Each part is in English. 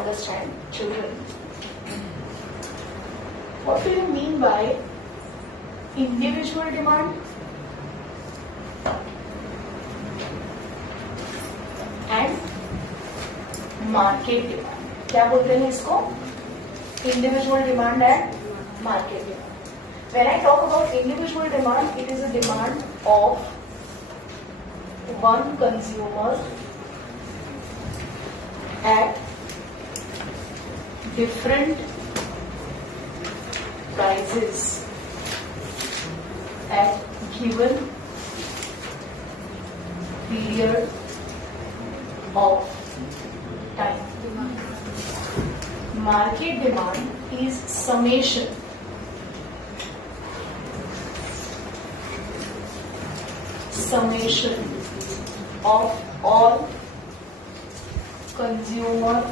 understand children. What do you mean by individual demand and market demand? क्या बोलते हैं इसको? Individual demand and market demand. When I talk about individual demand, it is a demand of one consumer at different prices at given period of time. Market demand is summation of all consumer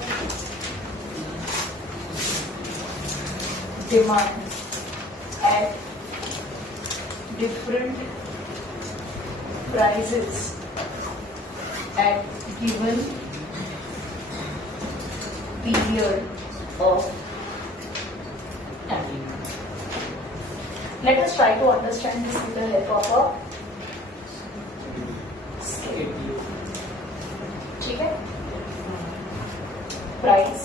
demand at different prices at given period of time. Let us try to understand this with the help of a scale. ठीक है? Price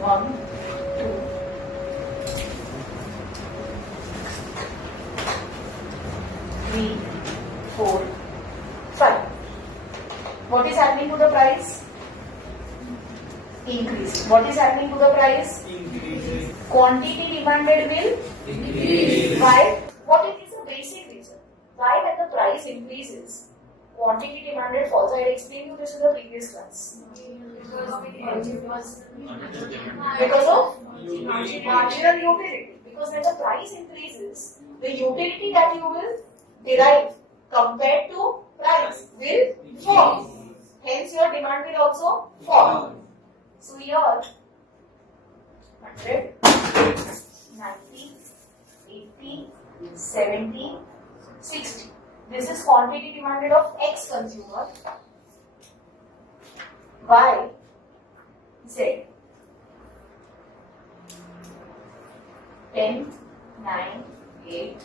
1, 2, 3, 4, 5. What is happening to the price? Increase. What is happening to the price? Increase. Quantity demanded will Increase. Why? What is the basic reason? Why when the price increases, quantity demanded falls? I had explained you this in the previous class. Because of marginal utility. Because when the price increases, the utility that you will derive compared to price will fall. Hence your demand will also fall. So here 100, 90, 80, 70, 60. This is quantity demanded of X consumer by Z. 10, 9, 8, 20.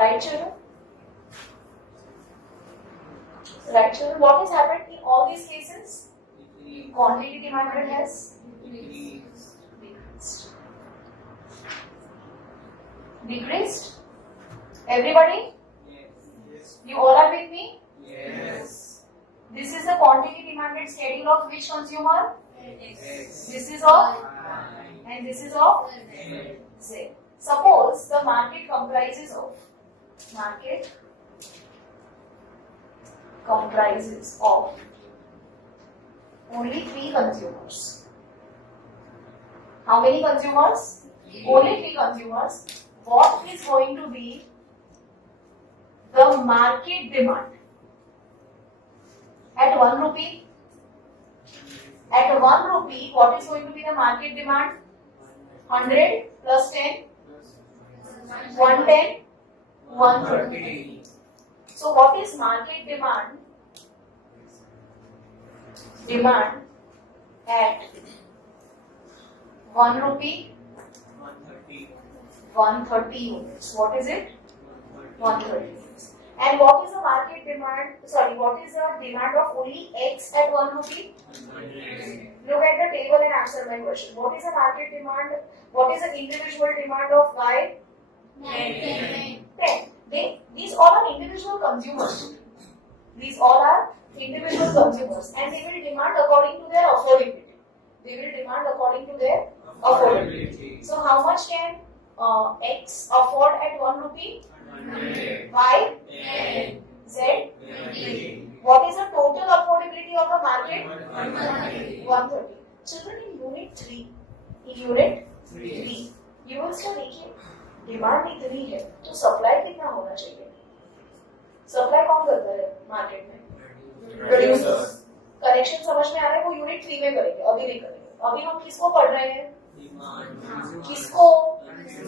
Right, children? Right, children? What has happened in all these cases? Quantity demanded has decreased. Decreased? Everybody? Yes. You all are with me? Yes. This is the quantity demanded schedule of which consumer? Yes. This is of and this is of Z. Suppose the market comprises of only 3 consumers. How many consumers? Only 3 consumers. What is going to be the market demand? At 1 rupee? At 1 rupee, what is going to be the market demand? 100 plus 10? 110? 130. So what is market demand? Demand at 1 rupee? 130 units. What is it? 130 units. And what is the market demand? Sorry, what is the demand of only X at 1 rupee? 100. Look at the table and answer my question. What is the market demand? What is the individual demand of Y? 10. These all are individual consumers. These all are individual consumers, and they will demand according to their affordability. So how much can X afford at 1 rupee? 100. Y? 10. Z? 20. What is the total affordability of the market? 130. 130. Children, in unit 3, you will still देखिए demand इतनी है तो supply कितना होना चाहिए? Supply कौन करता है मार्केट में? प्रोड्यूसर्स। कनेक्शन समझ में आ रहा है? वो यूनिट 3 में करेंगे, अभी नहीं करेंगे। अभी हम किसको पढ़ रहे हैं? किसको?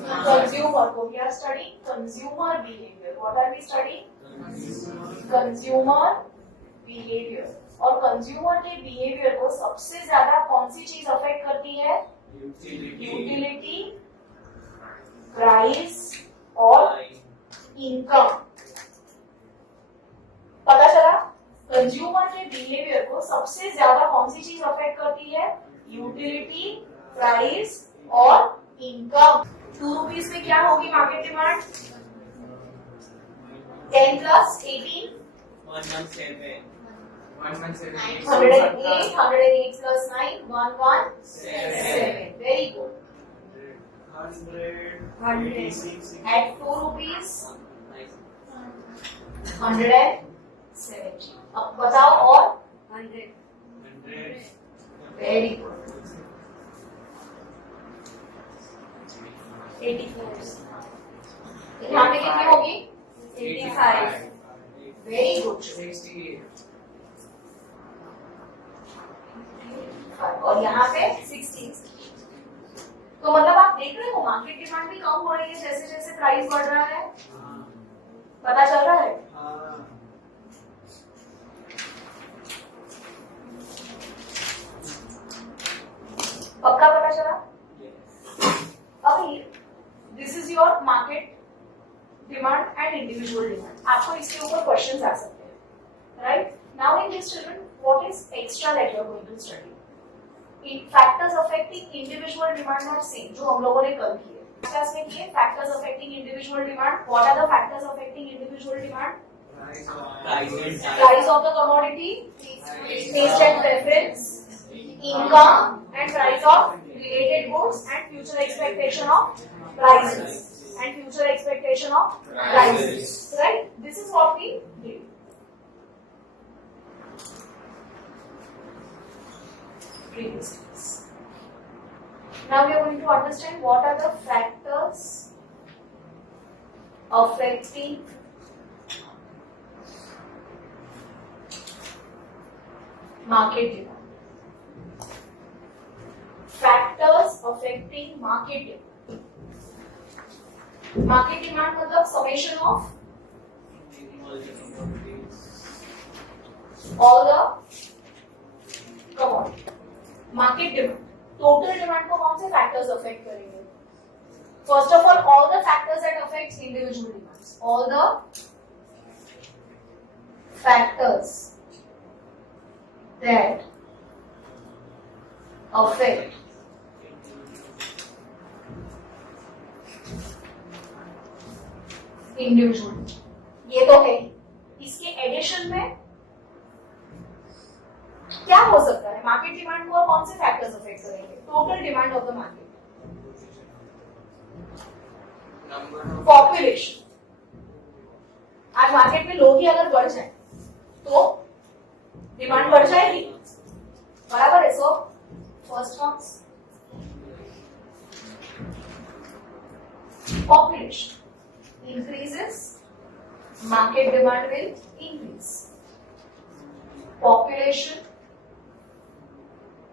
कंज्यूमर को। We are studying consumer behaviour. What are we studying? Consumer behaviour. और कंज्यूमर के बिहेवियर को सबसे ज्यादा कौन सी चीज अफेक्ट करती है? यूटिलिटी, प्राइस और इनकम। पता चला? कंज्यूमर के बिहेवियर को सबसे ज्यादा कौन सी चीज अफेक्ट करती है? यूटिलिटी, प्राइस और इनकम। 2 रुपीज में क्या होगी market demand? 10 plus 18 117. 108 plus 9 117. Very good. 100 at 2 rupees 170. अब बताओ और 100. Very good 84. यहाँ पे कितनी होगी? 85. Very good. 68. और यहाँ पे 60. तो मतलब आप देख रहे हो मार्केट डिमांड भी कम हो रही है जैसे जैसे प्राइस बढ़ रहा है। पता चल रहा है? पक्का पता चला? अभी this is your market demand and individual demand. आपको इसके ऊपर क्वेश्चंस आ सकते हैं, right? Now in this children what is extra that you are going to study? Factors affecting individual demand are same, जो हम लोगों ने कल किए क्लास में किए। Factors affecting individual demand, what are the factors affecting individual demand? Price of the commodity, taste and preference, income and price of related goods, and future expectation of prices. Right? This is what we did. Previous class. Now we are going to understand what are the factors affecting market demand. Factors affecting market demand. Market demand मतलब summation of all the commodity. Market demand. Total demand को कौन से factors affect करेंगे? First of all the factors that affects individual demands. All the factors that affect individual. ये तो है। इसके addition में क्या हो सकता है? मार्केट डिमांड को कौन से फैक्टर्स अफेक्ट करेंगे? Total demand of the market, population. आज मार्केट में लोग ही अगर बढ़ जाए तो डिमांड बढ़ जाएगी, बराबर है? So first comes population increases, market demand will increase. Population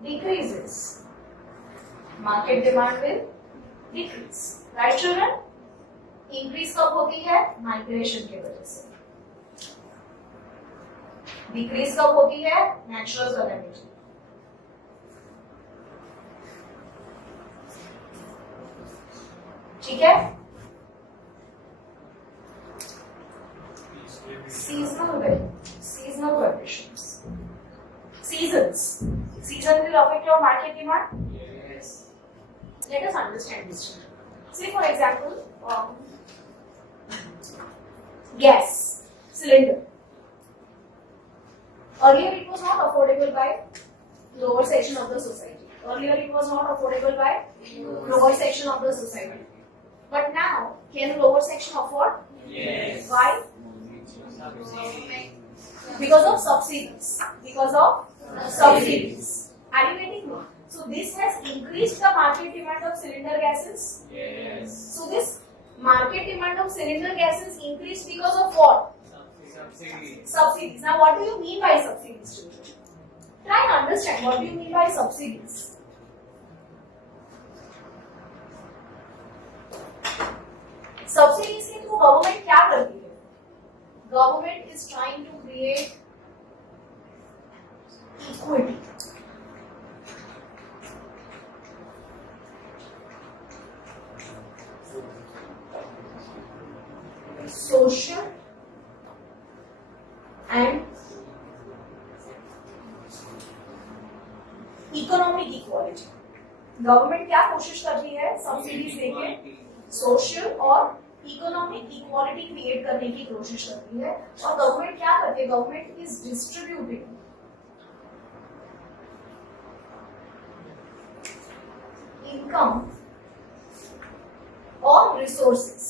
decreases, market demand will decrease. Right children? Increase कब होती है? माइग्रेशन की वजह से। डिक्रीज कब होती है? Natural calamity. ठीक है? seasonal conditions. Seasons. Season will affect your market demand? Yes. Let us understand this. Say for example, gas cylinder. Earlier it was not affordable by lower section of the society. But now, can the lower section afford? Yes. Why? Because of subsidies. Are you getting me? So this has increased the market demand of cylinder gases. Yes. So this market demand of cylinder gases increased because of what? subsidies. Now, what do you mean by subsidies, children? Try and understand what do you mean by subsidies. Subsidies के through government क्या करती है? Government is trying to create equity. Social and economic equality. Government क्या कोशिश कर रही है? Subsidies देके सोशल और इकोनॉमिक इक्वालिटी क्रिएट करने की कोशिश करती है. और गवर्नमेंट क्या करती है? गवर्नमेंट इज डिस्ट्रीब्यूटिंग इनकम और resources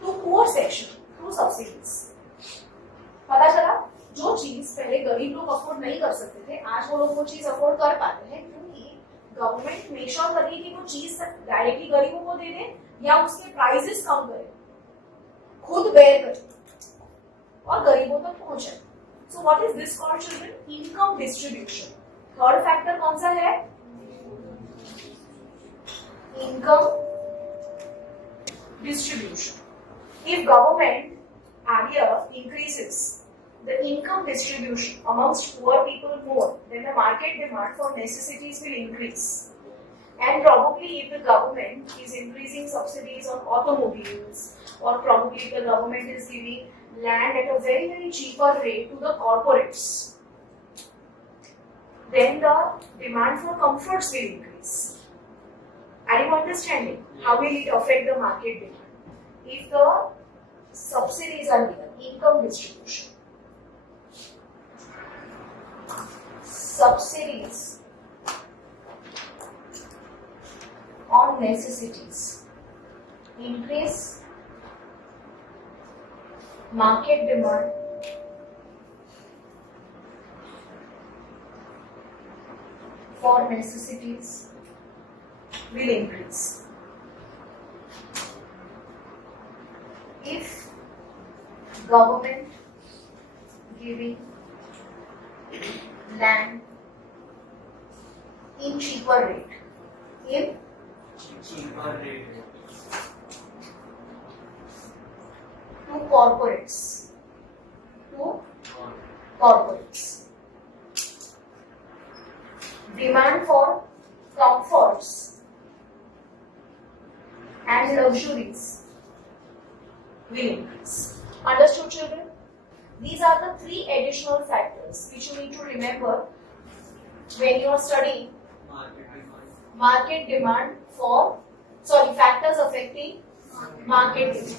to poor section through subsidies. पता चला जो चीज पहले गरीब लोग अफोर्ड नहीं कर सकते थे, आज वो लोग वो चीज अफोर्ड कर पाते हैं, क्योंकि गवर्नमेंट मेक श्योर कर रही है कि वो चीज डायरेक्टली गरीबों को दे दे या उसके प्राइसेस कम करे, खुद बेयर करे और गरीबों तक पहुंचे. So what is this called children? Income distribution. Third factor कौन सा है? Income distribution. If government area increases the income distribution amongst poor people more, then the market demand for necessities will increase. And probably if the government is increasing subsidies on automobiles, or probably if the government is giving land at a very, very cheaper rate to the corporates, then the demand for comforts will increase. Are you understanding? How will it affect the market demand? If the subsidies are given, income distribution. Subsidies on necessities increase market demand for necessities will increase. If government giving land in cheaper rate, in cheaper rate to corporates, demand for comforts and luxuries will increase. Understood, children? These are the three additional factors which you need to remember when you are studying market demand factors affecting market demand.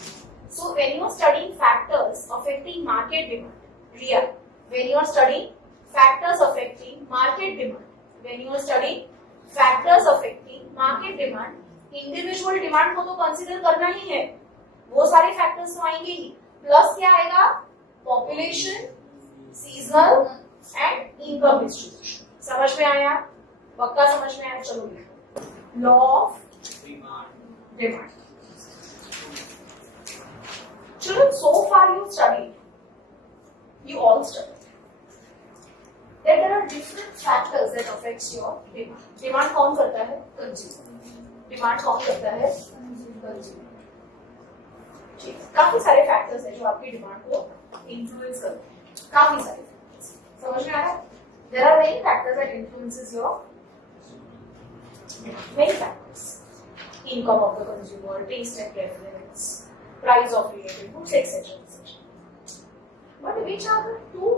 So when you are studying factors affecting market demand, Riya, when you are studying factors affecting market demand, when you are studying factors affecting market demand, individual demand को तो consider करना ही है, वो सारे factors तो आएंगे ही, plus क्या आएगा? Population, seasonal and income distribution. समझ में आया? पक्का समझ में आया? चलो लिखो. Law of demand. Children, so far you studied, you all studied that there are different factors that affects your demand. Demand कौन करता है? Consumer. Demand कौन करता है? Consumer. ठीक है. काफी सारे फैक्टर्स हैं जो आपकी डिमांड को इन्फ्लुएंस करते हैं. काफी सारे फैक्टर्स. समझ में आया? There are many factors that influences your demand. Many factors. Income of the consumer, taste and preference, price of related goods, etc. But which are the two?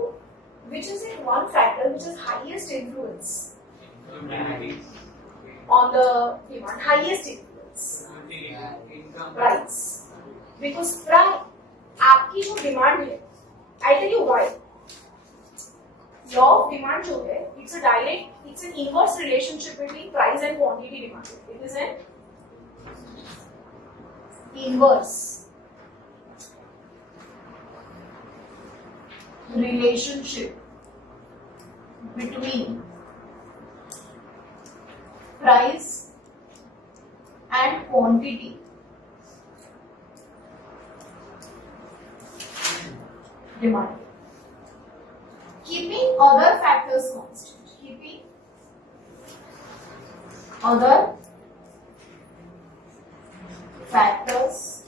Which is in one factor which is highest influence on the demand? Highest influence. Price. Because price, आपकी जो demand है, I tell you why. Law of demand जो है, it's an inverse relationship between price and quantity demand. It is an inverse relationship between price and quantity demanded. Keeping other factors constant. Keeping other factors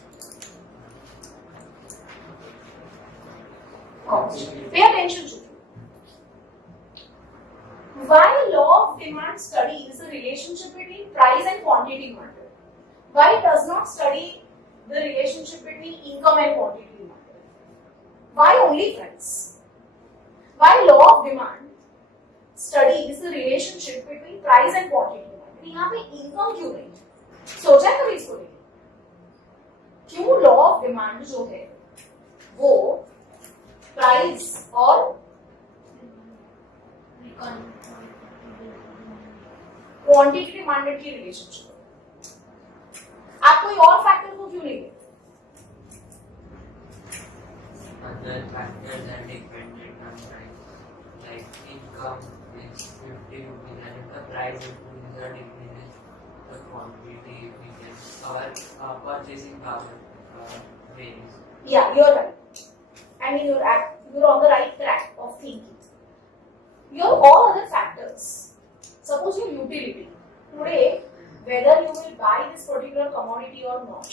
constant. Pay attention to it. Why law of demand studies the relationship between price and quantity demanded? Why it does not study the relationship between income and quantity demanded? Why only price? Why law of demand studies the relationship between price and quantity demanded? यहाँ पे income क्यों नहीं? सोचा कभी इसको लेके? क्यों law of demand जो है वो प्राइस और क्वांटिटी डिमांडेड की रिलेशनशिप? आप कोई और फैक्टर को क्यों लेंगे? Other factors are dependent on price. Like income is 50 rupees and if the price increases or decreases, the quantity we get, our purchasing power varies. Yeah, you're right. I mean, you're on the right track of thinking. Your all other factors. Suppose your utility. Today, whether you will buy this particular commodity or not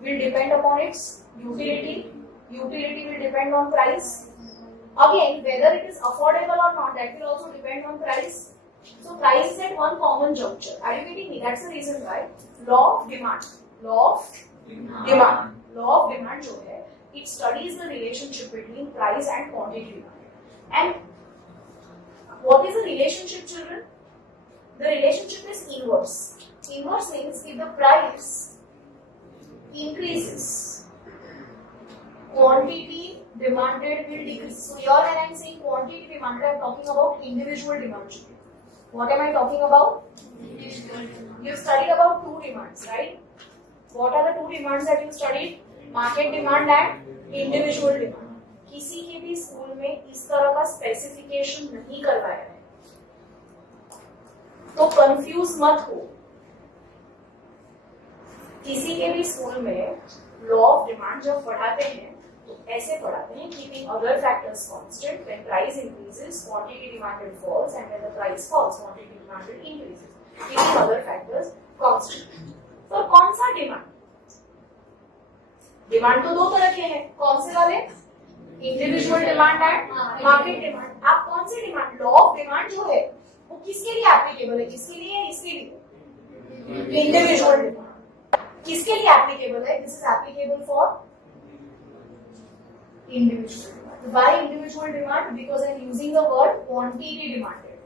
will depend upon its utility. Utility will depend on price. Again, whether it is affordable or not, that will also depend on price. So, price is at one common juncture. Are you getting me? That's the reason why law of demand. Law of demand. Law of demand जो है, it studies the relationship between price and quantity demand. And what is the relationship, children? The relationship is inverse. Inverse means if the price increases, quantity demanded will decrease. So here when I am saying quantity demanded, I am talking about individual demand. What am I talking about? You studied about two demands, right? What are the two demands that you studied? Market demand and individual demand. किसी के भी school में इस तरह का specification नहीं करवाया है, तो कंफ्यूज मत हो. किसी के भी स्कूल में लॉ ऑफ डिमांड जब पढ़ाते हैं तो ऐसे पढ़ाते हैं, keeping other factors constant, when price increases quantity demanded falls and when the price falls quantity demanded increases. Keeping other factors constant. तो कौन सा डिमांड? डिमांड तो दो तरह के हैं. कौन से वाले? Individual demand and market demand. आप कौन से डिमांड? लॉ ऑफ डिमांड जो है वो किसके लिए एप्लीकेबल है? किसके लिए? इसके लिए इंडिविजुअल डिमांड. किसके लिए एप्लीकेबल है? This is applicable for individual demand. Why individual demand? Because I am using the word quantity demanded.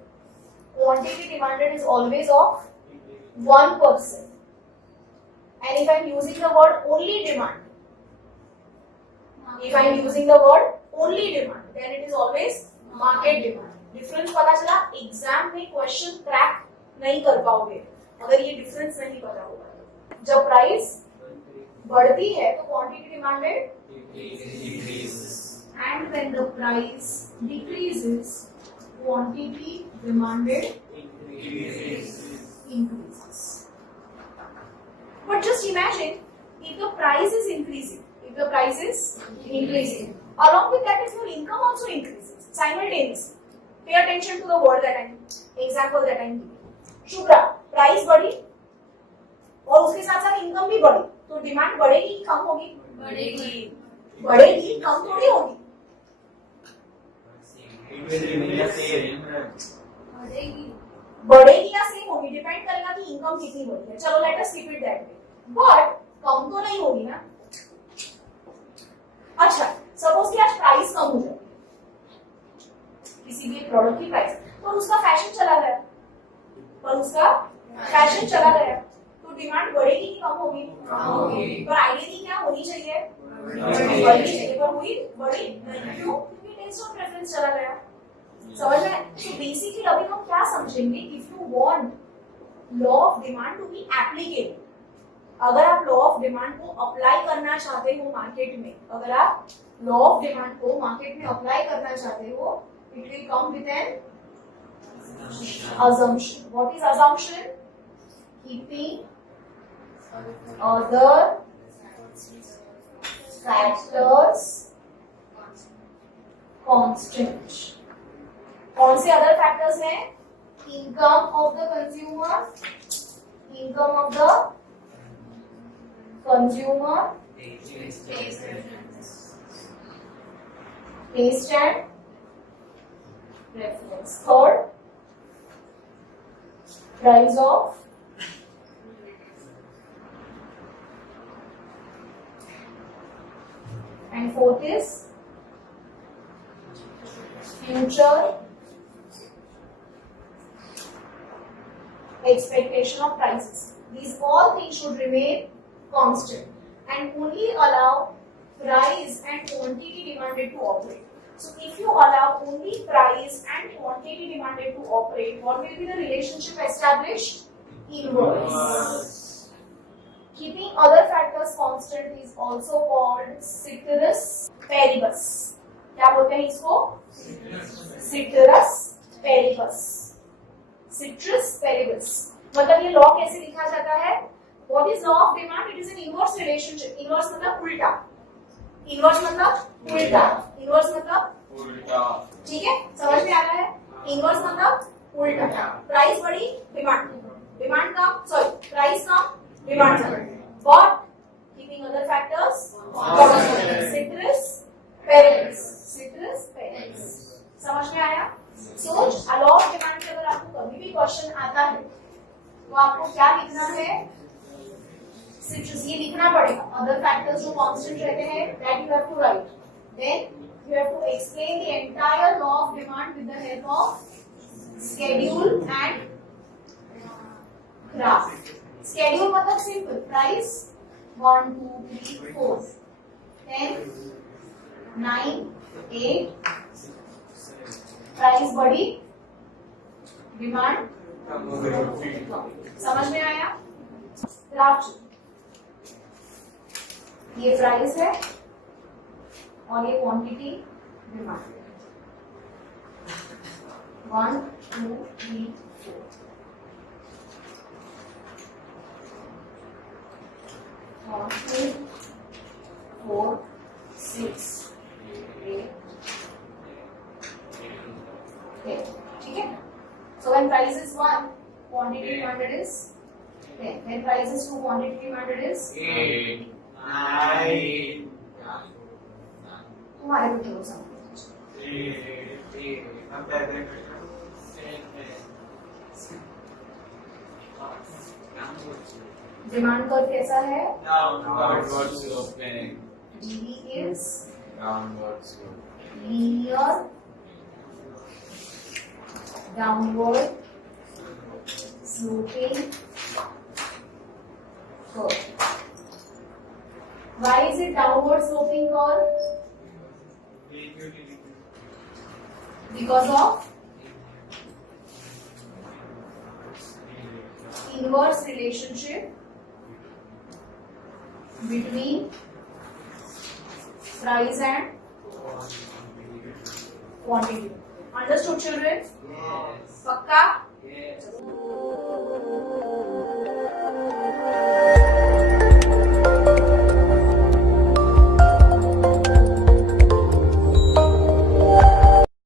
Quantity demanded is always of one person. And if I am using the word only demand, if I am using the word only demand, then it is always market demand. Difference पता चला? Exam में question crack नहीं कर पाओगे अगर ये difference नहीं पता होगा. जब प्राइस बढ़ती है तो quantity demanded Decreases. and when the price decreases, quantity demanded increases. But just imagine if the price is increasing, along with that is your income also increases simultaneously. Pay attention to the word that example that I am giving. Shubhra, price बढ़ी और उसके साथ साथ income भी बढ़ी, तो demand बढ़ेगी कम होगी? बढ़ेगी, कम थोड़ी होगी. बढ़ेगी या सेम होगी, डिपेंड करेगा कि इनकम कितनी बढ़ी है. चलो let us keep it that way. But कम तो नहीं होगी ना. अच्छा, सपोज कि आज प्राइस कम हो जाए किसी भी प्रोडक्ट की प्राइस, पर उसका फैशन चला गया, तो डिमांड बढ़ेगी कि कम होगी? पर आइडियली क्या होनी चाहिए? बढ़नी चाहिए, पर हुई बढ़ी नहीं. क्यों? क्योंकि टेस्ट ऑफ प्रेफरेंस चला गया. समझ में? तो बेसिकली अभी हम क्या समझेंगे? If you want law of demand to be applicable, अगर आप लॉ ऑफ डिमांड को अप्लाई करना चाहते हो मार्केट में, अगर आप लॉ ऑफ डिमांड को मार्केट में अप्लाई करना चाहते हो, it will come with an assumption. What is assumption? Keeping other factors constant. कौन से other factors हैं? Income of the consumer, income of the consumer, taste and preference. Third, price of and fourth is future expectation of prices. These all things should remain constant and only allow price and quantity demanded to operate. So if you allow only price and quantity demanded to operate, what will be the relationship established? Inverse. Keeping other factors constant is also called ceteris paribus. क्या बोलते हैं इसको? Ceteris paribus. Ceteris paribus. मतलब ये law कैसे लिखा जाता है? What is law of demand? It is an inverse relationship. Inverse मतलब उल्टा. Inverse मतलब उल्टा. Inverse मतलब उल्टा. ठीक है? समझ में आ रहा है? Inverse मतलब उल्टा. Price बढ़ी, demand. Demand come, sorry, price come, demand come. But keeping other factors constant. Ceteris paribus. Ceteris paribus. समझ में आया? So, लॉ ऑफ डिमांड से अगर आपको कभी भी क्वेश्चन आता है तो आपको क्या लिखना है? सिर्फ ये लिखना पड़ेगा. अदर फैक्टर्स जो कांस्टेंट रहते हैं that you have to right. Then you have to explain the entire law of demand with the help of schedule and graph. Schedule मतलब सिंपल प्राइस 1 2 3 4 10 9 8 प्राइस बढ़ी, डिमांड समझ में आया? ग्राफ ये price है और ये क्वांटिटी डिमांड 1 2 3 4 1 2 4 6 8 ठीक है. So when price is 1, quantity demanded is 10. When price is 2, quantity demanded is 8, 9. तुम्हारे को क्लोज समझ. डिमांड कर्व कैसा है? Downward sloping. DV is Downward sloping. linear downward sloping curve. Why is it downward sloping curve? Because of inverse relationship between price and quantity. Understood, children? Yes. Pakka? Yes.